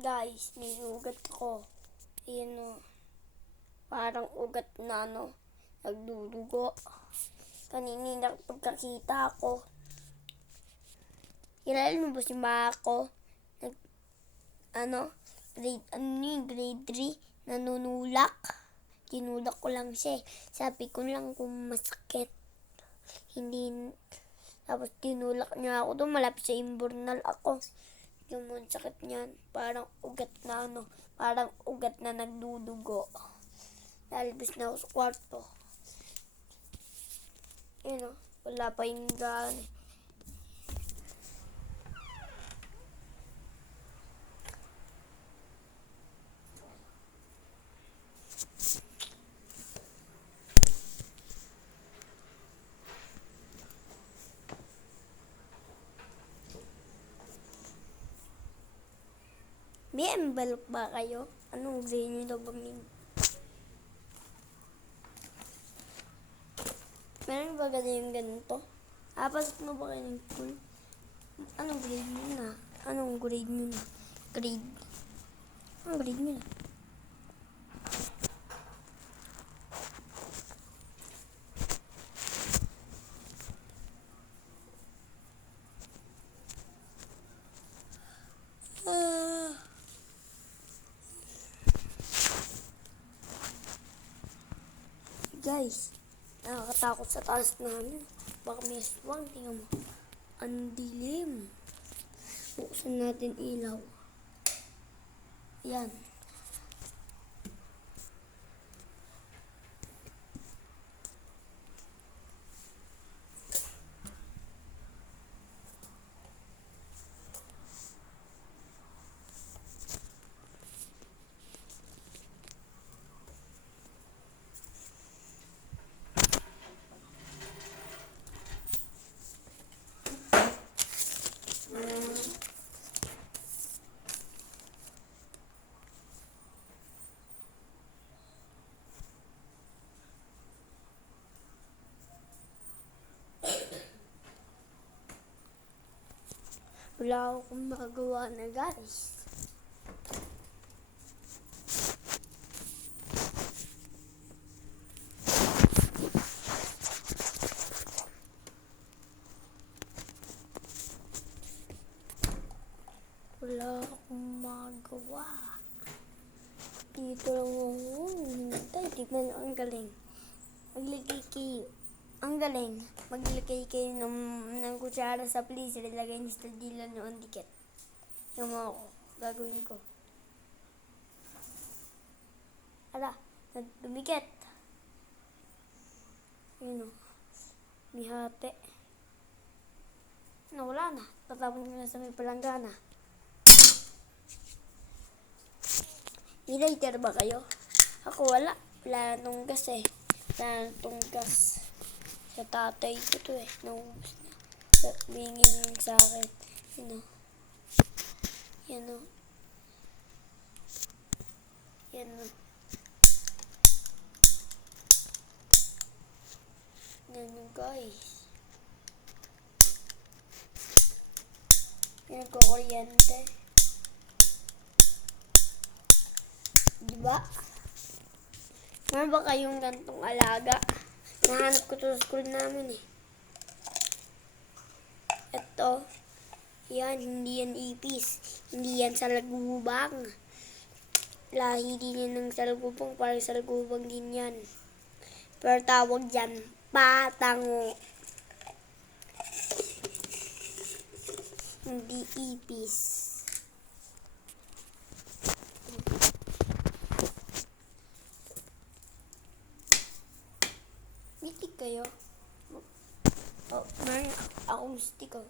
Guys, may ugat ako. Ayan o. Parang ugat na nagdudugo. Kanina pagkakita ko. Kilala mo ba si Mako? Grade 3, nanunulak. Tinulak ko lang siya. Sabi ko lang kung masakit. Hindi. Tapos tinulak niya ako doon. Malapit sa imbornal ako. Yung sakit niyan. Parang ugat na nagdudugo. Lalabas na ako sa kwarto. Yun o. Wala pa yung gaan. May envelope ba kayo? Anong grade nyo bang name? Meron ba yung ganito? Pasok na ba kayo ng school? Anong grade nyo na? Anong grade nyo na? Anong grade nyo na? Guys, nakakatakot sa taas namin. Baka may aswang, tingnan mo. Ang dilim. Buksan natin ilaw. Yan. Wala akong magawa na, guys. Wala akong magawa. Dito lang ako hintay. Tignan nyo, ang galing. Ang galing. Maglagay kayo ng kutsara sa freezer. Ilagay nyo sa dila nyo ang dikit. Yung mga gagawin ko. Ala, dumikit. Yun o. Mihate. Wala na. Tatapon nyo na sa may palanggana. May lighter ba kayo? Ako wala. Wala nung gas eh. Wala nung gas. Sa tatay ko to eh. Naubos na. Bingin sa akin. Yan o. Yan o. Yan o. Yan o, guys. Yan ko kuryente. Diba? Meron ba kayong gantong alaga? Nahanap ko to sa school namin eh. Ito. Yan, hindi yan ipis. Hindi yan salgubang. Lahi din yan ng salgubang. Parang salgubang din yan. Pero tawag yan, patango. Hindi ipis. Mitig kayo? Meron akong stick oh.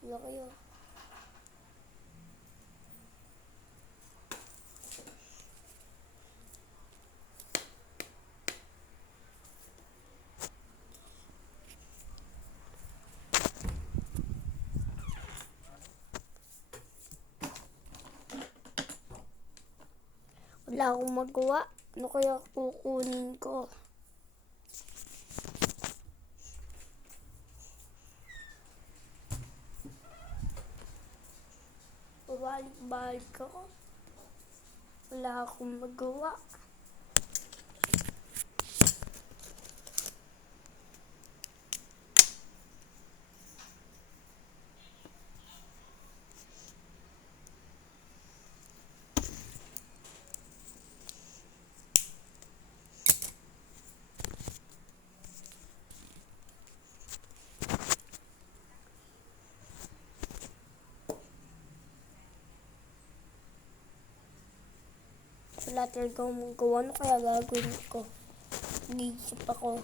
Wala kayo. Wala akong magawa. Ano kaya kukunin ko? Baba pabalik-balik ako. Wala akong magawa. Wala talaga akong magawa. Ano kaya gagawin ko? Nag-iisip ako.